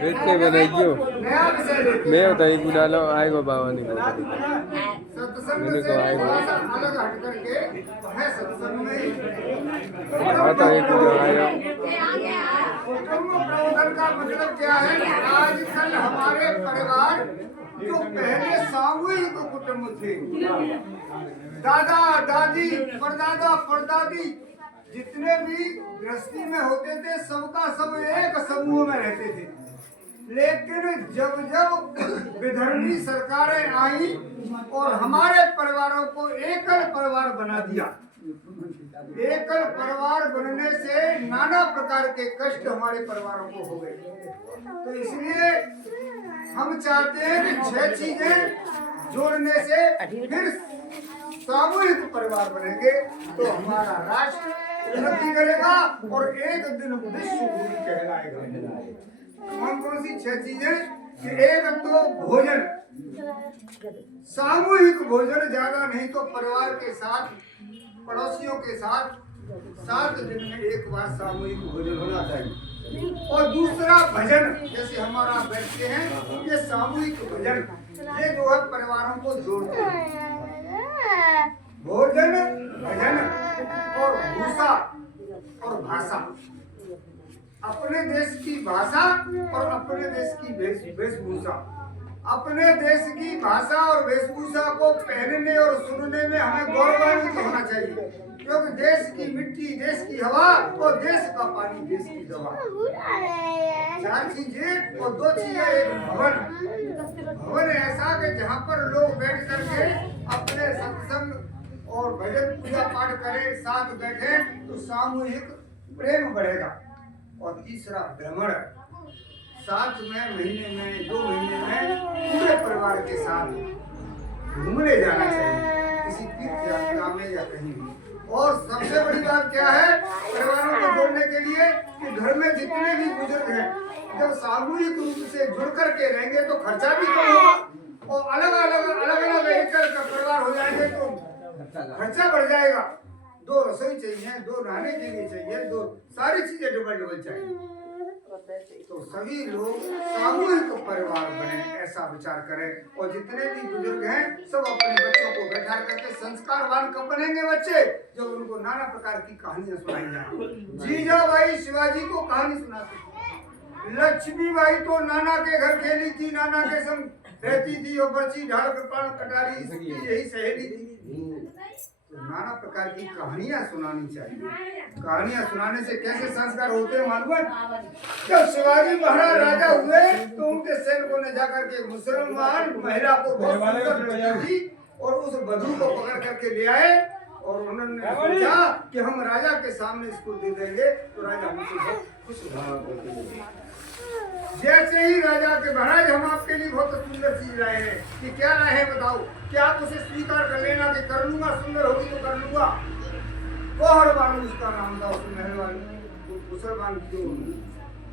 देख के बनाइयो नया विषय लेके मैं बताई बुला लो आएगा बाबा नहीं सत्संग मैंने से कहा आएगा थोड़ा सा अलग हट करके है सत्संग में ही आता है पूजा आया कुटुंब प्रबंधन का मतलब क्या है? आजकल हमारे परिवार जो पहले सामूहिक कुटुंब थे, दादा दादी परदादा परदादी जितने भी गृहस्थी में होते थे सबका सब एक समूह में रहते थे। लेकिन जब जब विधर्मी सरकारें आई और हमारे परिवारों को एकल परिवार बना दिया, एकल परिवार बनने से नाना प्रकार के कष्ट हमारे परिवारों को हो गए। तो इसलिए हम चाहते हैं कि 6 चीजें जोड़ने से फिर सामूहिक परिवार बनेंगे तो हमारा राष्ट्र उन्नति करेगा और एक दिन विश्व गुरु कहलाएगा। कौन कौन सी 6 चीजें? कि एक तो भोजन, सामूहिक भोजन, ज्यादा नहीं तो परिवार के साथ पड़ोसियों के साथ 7 दिन में एक बार सामूहिक भोजन होना चाहिए। और दूसरा भजन, जैसे हमारा बैठते हैं ये सामूहिक भजन, ये जो है परिवारों को जोड़ते हैं। भोजन, भजन और भूषा और भाषा, अपने देश की भाषा और अपने देश की वेशभूषा। अपने देश की भाषा और वेशभूषा को पहनने और सुनने में हमें गौरवान्वित होना चाहिए, क्योंकि देश की मिट्टी, देश की हवा और देश का पानी, देश की दवा, 4 चीजें और 2 चीजें। एक भवन, भवन ऐसा कि जहाँ पर लोग बैठ करके अपने सत्संग और भजन पूजा पाठ करें, साथ बैठे तो सामूहिक प्रेम बढ़ेगा। और तीसरा भ्रमण, 7 महीने में 2 महीने में पूरे परिवार के साथ घूमने जाना चाहिए, किसी तीर्थ यात्रा में या कहीं भी। और सबसे बड़ी बात क्या है परिवारों को जोड़ने के लिए? कि घर में जितने भी बुजुर्ग हैं जब सामूहिक रूप से जुड़ करके रहेंगे तो खर्चा भी कम होगा, और अलग अलग एकल का परिवार हो जाएंगे तो खर्चा बढ़ जाएगा। 2 रसोई चाहिए, 2 नहाने के लिए चाहिए, 2 सारी चीजें डबल चाहिए। तो सभी लोग सामूहिक परिवार बने, ऐसा विचार करें। और जितने भी बुजुर्ग हैं सब अपने बच्चों को बैठा करके, संस्कारवान कब बनेंगे बच्चे? जब उनको नाना प्रकार की कहानियां सुनाई जाए। जीजाबाई शिवाजी को कहानी सुनाती थी, लक्ष्मीबाई तो नाना के घर खेली थी, नाना के संग रहती थी और बच्ची ढाल कृपाण कटारी इसकी यही सहेली थी। तो नाना प्रकार की कहानियां सुनानी चाहिए। कहानियां सुनाने से कैसे संस्कार होते हैं मालूम है? जब शिवाजी महाराज राजा हुए तो उनके सैनिकों ने जाकर के मुसलमान महिला को बहुत सुंदर लड़की थी और उस वधू को पकड़ करके ले आए और उन्होंने सोचा कि हम राजा के सामने इसको दे देंगे तो राजा हमसे बहुत खुश होगा। जैसे ही राजा के महाराज हम आपके लिए बहुत सुंदर चीज लाए हैं, कि क्या लाए हैं बताओ? क्या आप उसे स्वीकार कर लेना कि कर लूंगा, सुंदर होगी तो कर लूंगा। कोहरबानू उसका नाम था, उस मेहरबानी मुसलमान जो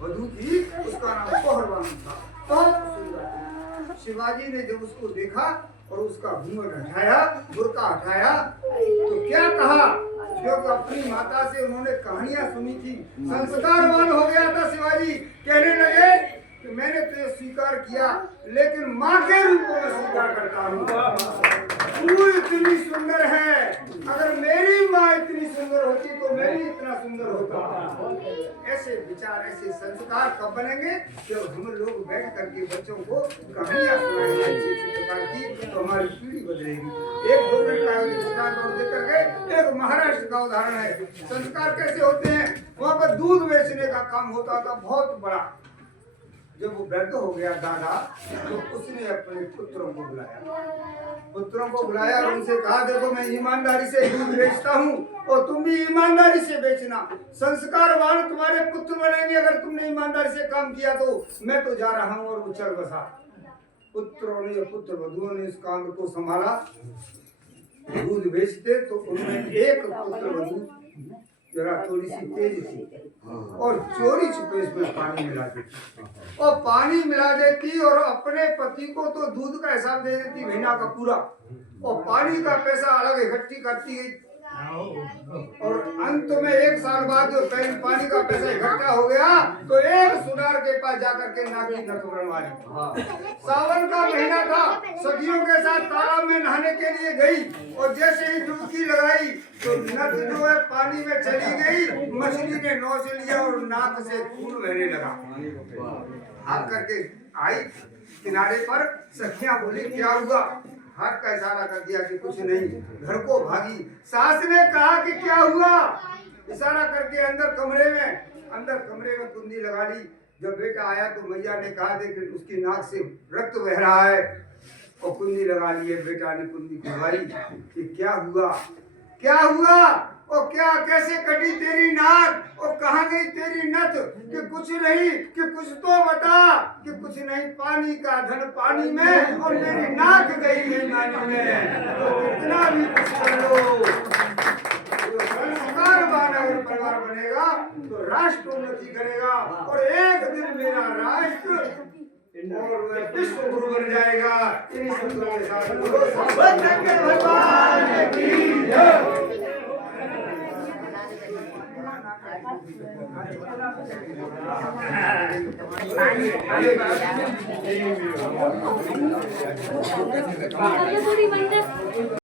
वधू थी उसका नाम कोहरबानू था, बहुत सुंदर। शिवाजी ने जब उसको देखा और उसका घूंघट हटाया, बुर्का हटाया, तो क्या कहा? क्योंकि अपनी माता से उन्होंने कहानियां सुनी थी, संस्कारवान हो गया था शिवाजी। कहने लगे कि मैंने तुझे स्वीकार किया लेकिन माँ के रूप में स्वीकार करता हूँ। तू इतनी सुंदर है, अगर मेरी माँ इतनी सुंदर होती तो मैं भी इतना सुंदर होता। ऐसे विचार, ऐसे संस्कार कब बनेंगे? जब हम लोग बैठ करके बच्चों को कहानियां सुनाएंगे अच्छी प्रकार की, तो हमारी पीढ़ी बदलेगी। 1-2 मिनट का दृष्टांत और देकर के, एक महाराष्ट्र का उदाहरण है। संस्कार कैसे होते हैं? वहाँ पर दूध बेचने का काम होता था बहुत बड़ा। जब वो वृद्ध हो गया दादा, तो उसने अपने पुत्रों को बुलाया और उनसे कहा देखो मैं ईमानदारी से दूध बेचता हूँ और तुम भी ईमानदारी से बेचना। संस्कारवान तुम्हारे पुत्र बनेंगे अगर तुमने ईमानदारी से काम किया। तो मैं तो जा रहा हूँ और वो चल बसा। पुत्रों ने, पुत्र वधुओं ने इस काम को संभाला। दूध बेचते तो उनमें एक पुत्र वधु जरा थोड़ी सी तेज थी और चोरी छुपे इसमें पानी मिला देती और अपने पति को तो दूध का हिसाब दे देती महीना का पूरा, और पानी का पैसा अलग इकट्ठी करती है। और अंत में 1 साल बाद जो पानी का पैसा इकट्ठा हो गया तो एक सुनार के पास जाकर के नाकी नथ बनवाई। सावन का महीना था, सखियों के साथ तालाब में नहाने के लिए गई और जैसे ही डुबकी लगाई तो नथ जो है पानी में चली गई। मछली ने नौच लिया और नाक से खून बहने लगा। भाग करके आई किनारे पर, सखियां बोली क्या हुआ? हाथ का इशारा कर दिया कि कुछ नहीं। घर को भागी। सास ने कहा कि क्या हुआ? इशारा करके अंदर कमरे में कुंडी लगा ली। जब बेटा आया तो मैया ने कहा देख उसकी नाक से रक्त बह रहा है और कुंडी लगा ली है। बेटा ने कुंडी खुलवाई कि क्या हुआ, क्या हुआ और क्या कैसे कटी तेरी नाक और कहाँ गई तेरी नथ? कि कुछ नहीं, कि कुछ तो बता। कि कुछ नहीं, पानी का धन पानी में और मेरी नाक गई बेईमानी में। तो कितना भी कुछ कर लो, तो संस्कारवान अगर परिवार बनेगा तो राष्ट्र उन्नति करेगा और एक दिन मेरा राष्ट्र और वह विश्व गुरु बन जाएगा। इन्हीं शब्दों के साथ भगवान की जय। पूरी मंदिर